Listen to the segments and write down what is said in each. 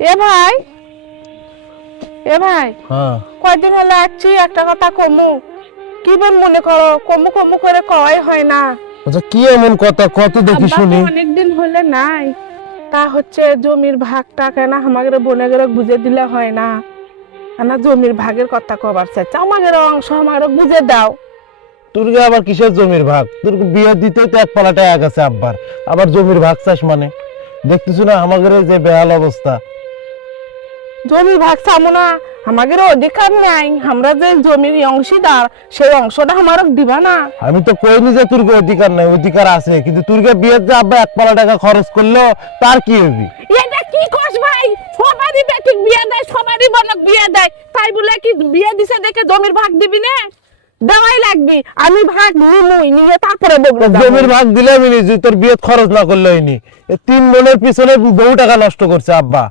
এ ভাই, এ ভাই, হ্যাঁ কয়দিন হলো আসছি, একটা কথা কমু। কি বেন মনে করো, কমু কমু করে কওয়াই হয় না। আচ্ছা কি এমন কথা কত দেখি আব্বা তো শুনি। অনেকদিন হলে নাই। তা হচ্ছে জমির ভাগটা কেন আমাদের বোনেদের বুঝে দিলে হয় না? না জমির ভাগের কথা কবার চাচ্ছে, আমাদের অংশ আমার বুঝে দাও। তোর কি আবার কিসের জমির ভাগ? তোর বিয়ে দিতে তো এক পালা টাকা গেছে আব্বার, আবার জমির ভাগ চাস মানে? দেখতেছ না আমাদের যে বেহাল অবস্থা। জমির ভাগ চামো না, আমাদের অধিকার নাই। আমরা যে জমির অংশীদার, সেই অংশটা আমার দিবা না? আমি তো কইনি যে তোর অধিকার নাই, অধিকার আছে, কিন্তু তোর বিয়ের যে আব্বা এক পালা টাকা খরচ করলো তার কি হবি? এটা কি কস ভাই? সবারই বেটি বিয়ে দেয়, সবারই বনক বিয়ে দেয়, তাই বলে কি বিয়ে দিছে দেখে জমির ভাগ দিবি না? দেওয়াই লাগবে। আমি ভাগ নিমুই, নিয়ে তারপরে বগলে জমির ভাগ দিলে আমি নিজে, তোর বিয়ে খরচ না করলে হয়নি। এই 3 বোনের পিছনে বহু টাকা নষ্ট করছে আব্বা,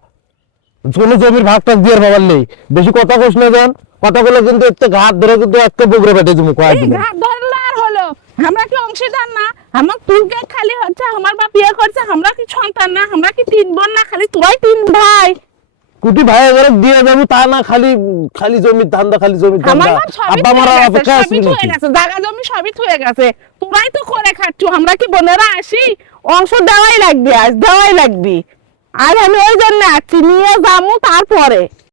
কোনো জমির ভাগটা দিয়ে বাবার নেই। বেশি কথা কস না জান, কথা বলে কিন্তু একটু ঘাট ধরে কিন্তু একটা বগরে বেটে তুমি কয় এই দিন। ঘাট ধরলে আর হলো? আমরা কি অংশীদার না? আমার তুলকে খালি হচ্ছে আমার বাপ বিয়ে করছে, আমরা কি সন্তান না? আমরা কি 3 বোন না? খালি তোরাই 3 ভাই। কুটি ভাই এবারে দিয়ে যাবো তা না, খালি খালি জমির ধান্দা, খালি জমির আমার ধান্দা। বাপ সবই আব্বা থুয়ে মারা গেছে, অপেক্ষা সবই আসবি থুয়ে নাকি? গেছে, জায়গা জমি সবই থুয়ে গেছে। তোরাই তো করে খাচ্ছ, আমরা কি বোনেরা আসি? অংশ দেওয়াই লাগবে, আজ দেওয়াই লাগবে। আর আমি ওই জন্য আসছি, নিয়ে যাবো তারপরে।